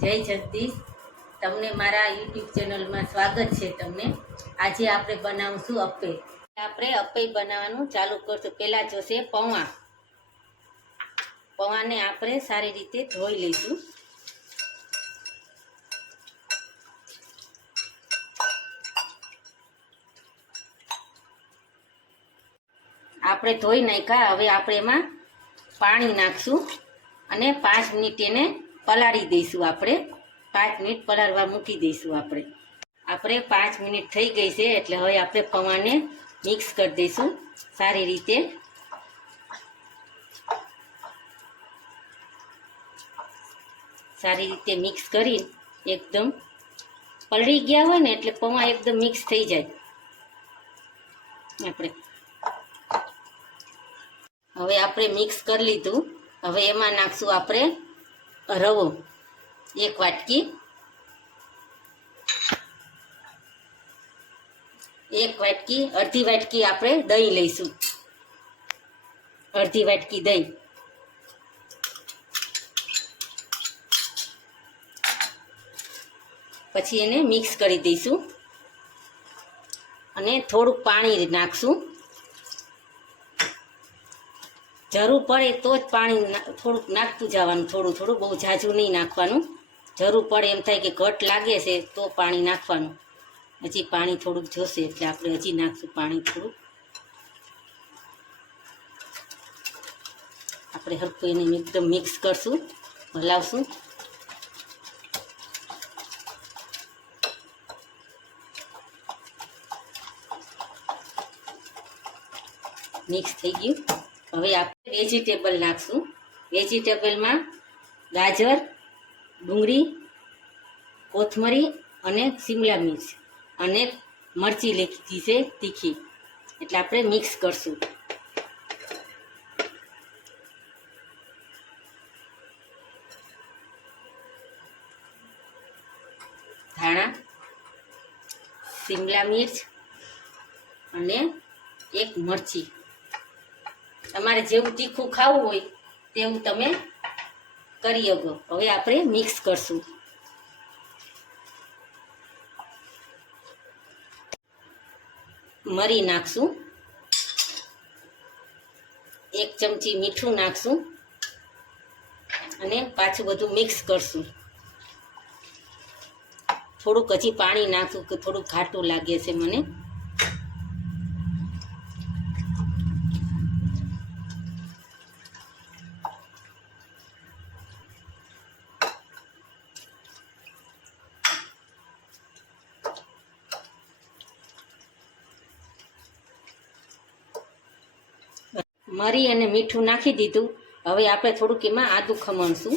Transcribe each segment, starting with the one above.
જય જગદીશ. તમને મારા યુટ્યુબ ચેનલમાં સ્વાગત છે તમને. આજે આપણે બનાવશું અપે આપણે અપે બનાવવાનું ચાલુ કરશું. પહેલાં જોશે પૌવા. પૌવાને આપણે સારી રીતે ધોઈ લઈશું. આપણે ધોઈ નાખ્યા. હવે આપણે એમાં પાણી નાખશું અને પાંચ મિનિટ એને પલાળી દઈશું આપણે. પાંચ મિનિટ પલાળવા મૂકી દઈશું આપણે. આપણે પાંચ મિનિટ થઈ ગઈ છે એટલે હવે આપણે પૌવાને મિક્સ કરી દઈશું સારી રીતે. સારી રીતે મિક્સ કરી એકદમ પલળી ગયા હોય ને એટલે પૌવા એકદમ મિક્સ થઈ જાય. આપણે હવે આપણે મિક્સ કરી લીધું. હવે એમાં નાખશું આપણે રવો. એક વાટકી. એક વાટકી, અડધી વાટકી આપણે દહીં લઈશું. અડધી વાટકી દહીં. પછી એને મિક્સ કરી દઈશું. અને થોડુંક પાણી નાખશું. જરૂર પડે તો જ પાણી થોડુંક નાખતું જવાનું, થોડું થોડું, બહુ ઝાઝું નહીં નાખવાનું. જરૂર પડે એમ થાય કે ઘટ લાગે છે તો પાણી નાખવાનું. હજી પાણી થોડુંક જોશે એટલે આપણે હજી નાખશું પાણી થોડુંક. આપણે હરખું એને એકદમ મિક્સ કરશું, હલાવશું. મિક્સ થઈ ગયું. હવે આપણે વેજીટેબલ નાખશું. વેજીટેબલમાં ગાજર, ડુંગળી, કોથમરી અને શિમલા મિર્ચ અને મરચી લીધી છે તીખી. એટલે આપણે મિક્સ કરશું. ધાણા, શિમલા મિર્ચ અને એક મરચી. તમારે જેવું તીખું ખાવું હોય, તેવું તમે કરી શકો. હવે આપણે મિક્સ કરશું. મરી નાખશું. એક ચમચી મીઠું નાખશું. અને પાછું બધું મિક્સ કરશું. થોડુંક હજી પાણી નાખશું કે થોડુંક ઘાટું લાગે છે મને. મરી અને મીઠું નાખી દીધું. હવે આપણે થોડુંક એમાં આદું ખમણશું.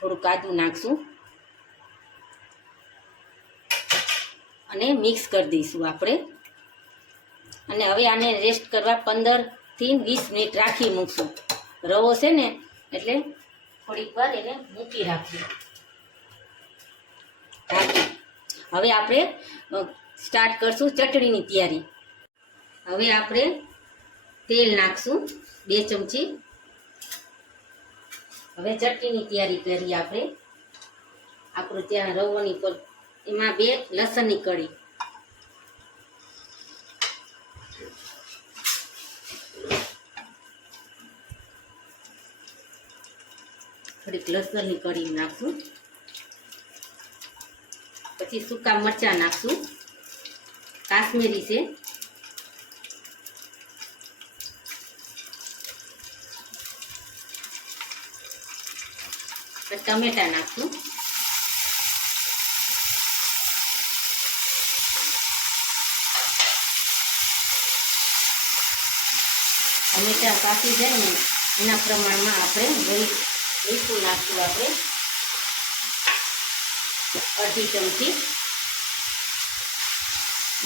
થોડુંક આદું નાખશું. અને મિક્સ કરી દઈશું આપણે. અને હવે આને રેસ્ટ કરવા પંદરથી વીસ મિનિટ રાખી મૂકશું. રવો છે ને, એટલે થોડીક વાર એને મૂકી રાખીએ. ઢાંકી હવે આપણે સ્ટાર્ટ કરશું ચટણીની તૈયારી. હવે આપણે તેલ નાખશું બે ચમચી. હવે ચટણીની તૈયારી કરીએ આપણે. આપણું ત્યાં રવોની પર એમાં બે લસણની કળી થોડીક લસણની કળી નાખશું. પછી સૂકા મરચાં નાખશું. કાશ્મીરી છે. ટમેટા નાખશું ટમેટા પાકી જાય ને, એના પ્રમાણમાં આપણે દહીં મીઠું નાખશું આપણે. અડધી ચમચી.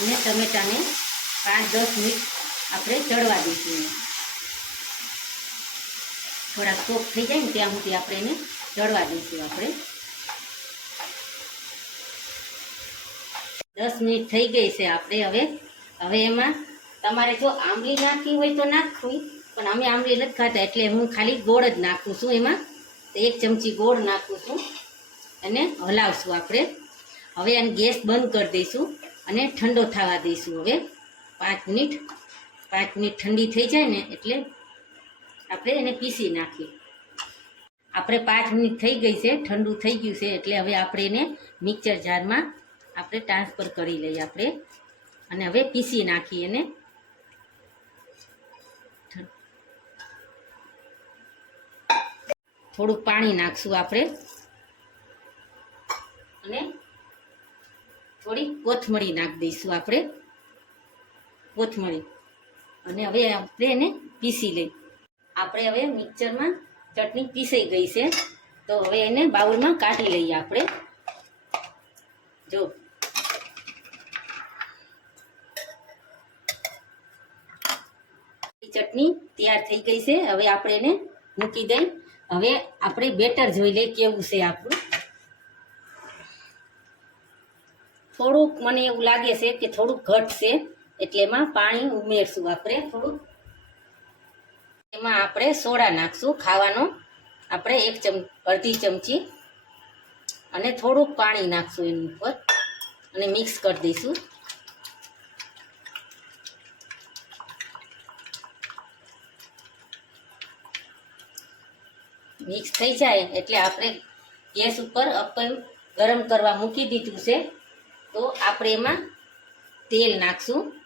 અને ટમેટાને પાંચ દસ મિનિટ આપણે ચડવા દઈશું. થોડા સોફ્ટ થઈ જાય ને ત્યાં સુધી આપણે એને ચડવા દઈશું આપણે. દસ મિનિટ થઈ ગઈ છે આપણે હવે. હવે એમાં તમારે જો આંબલી નાખવી હોય તો નાખવી પણ અમે આંબલી નથી ખાતા, એટલે હું ખાલી ગોળ જ નાખું છું એમાં. એક ચમચી ગોળ નાખું છું અને હલાવશું આપણે. હવે આને ગેસ બંધ કરી દઈશું અને ઠંડો થવા દઈશું હવે. પાંચ મિનિટ. પાંચ મિનિટ ઠંડી થઈ જાય ને એટલે આપણે એને પીસી નાખીએ. આપણે પાંચ મિનિટ થઈ ગઈ છે, ઠંડુ થઈ ગયું છે એટલે હવે આપણે એને મિક્સર જારમાં આપણે ટ્રાન્સફર કરી લઈએ આપણે. અને હવે પીસી નાખીએ એને. થોડુંક પાણી નાખશું આપણે. અને થોડી કોથમરી નાખી દઈશું આપણે. કોથમરી. અને હવે આપણે એને પીસી લઈ. આપણે હવે મિક્સરમાં ચટણી પીસાઈ ગઈ છે. તો હવે એને બાઉલમાં કાઢી લઈએ આપણે. જો. ચટણી તૈયાર થઈ ગઈ છે. હવે આપણે એને મૂકી દઈ. હવે આપણે બેટર જોઈ લઈએ કેવું છે આપણું. થોડુંક મને એવું લાગે છે કે થોડુંક ઘટ છે. એટલે એમાં પાણી ઉમેરશું આપણે થોડુંક. એમાં આપણે સોડા નાખશું ખાવાનો. આપણે એક ચમ, અડધી ચમચી. અને થોડુંક પાણી નાખશું એની ઉપર. અને મિક્સ કરી દઈશું. મિક્સ થઈ જાય એટલે આપણે ગેસ ઉપર અપમ ગરમ કરવા મૂકી દીધું છે. તો આપણે એમાં તેલ નાખશું.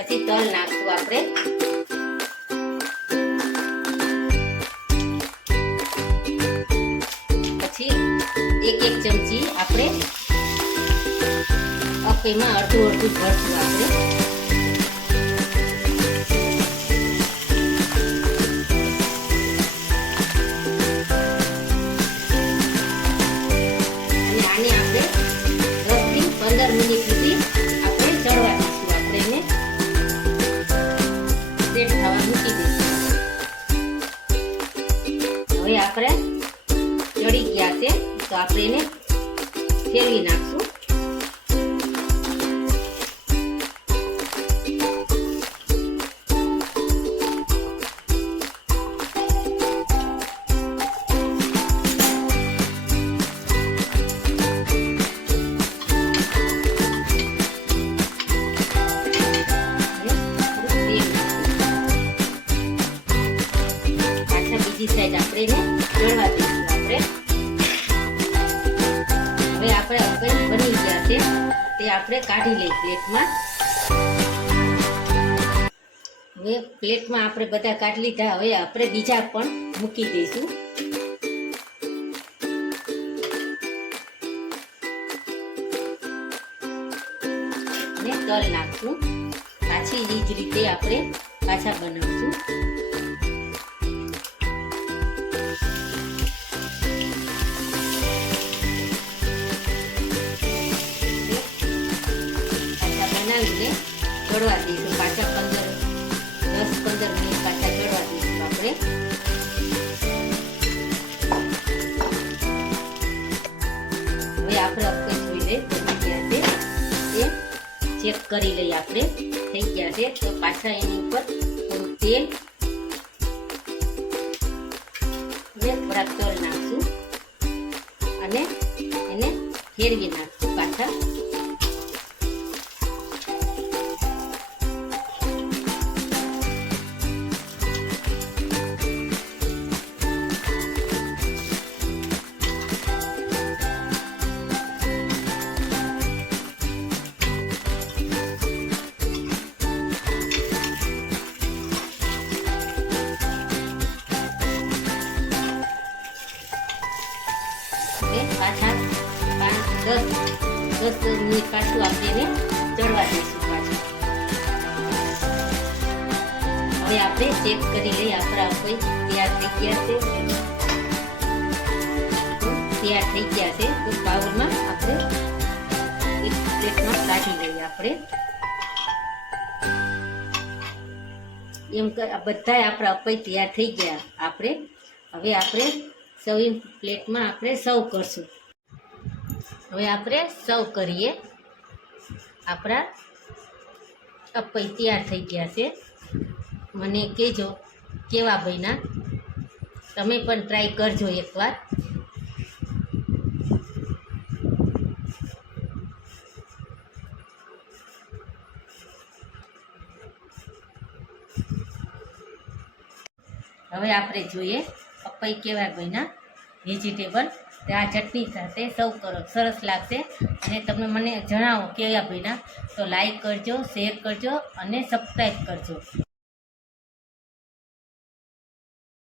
પછી તલ નાખશું આપણે. પછી એક એક ચમચી આપણે અપેમાં અડધું અડધું ભરશું આપણે. હવે બની ગયા છે તે આપણે કાઢી લઈએ પ્લેટમાં હવે પ્લેટમાં આપણે બધા કાઢી લીધા હવે આપણે બીજા પણ મૂકી દઈશું. ને તલ નાખશું. પાછી એ જ રીતે આપણે પાછા બનાવશું. ચડવા દઈશું પાછા પંદર, દસ, પંદર મિનિટ પાછા ચડવા દઈશું આપણે હવે આપણે અપે જોઈ લઈએ, થઈ ગયા છે. એ ચેક કરી લઈએ આપણે, થઈ ગયા છે. તો પાછા એની ઉપર થોડું તેલ અને થોડાક તલ નાખશું અને એને ફેરવી નાખશું પાછા. દસ દસ મિનિટ પાછું આપણે ચડવા દઈશું પાછું. હવે આપણે ચેક કરી લઈએ આપણા કોઈ તૈયાર થઈ ગયા છે. તૈયાર થઈ ગયા છે. તો બાઉલમાં આપણે એક પ્લેટમાં કાઢી લઈએ આપણે. એમ કે આ બધા આપણા અપાઈ તૈયાર થઈ ગયા. આપણે, હવે આપણે સૌ પ્લેટમાં આપણે સર્વ કરશું. હવે આપણે સર્વ કરીએ. આપણા અપઈ તૈયાર થઈ ગયા છે. મને કહેજો કેવા બન્યા. તમે પણ ટ્રાય કરજો એકવાર. હવે આપણે જોઈએ પપઈ કેવા બન્યા. વેજીટેબલ આ ચટણી સાથે સર્વ કરો. સરસ લાગશે. અને તમે મને જણાવો કેવા ભીના તો લાઈક કરજો શેર કરજો અને સબસ્ક્રાઈબ કરજો.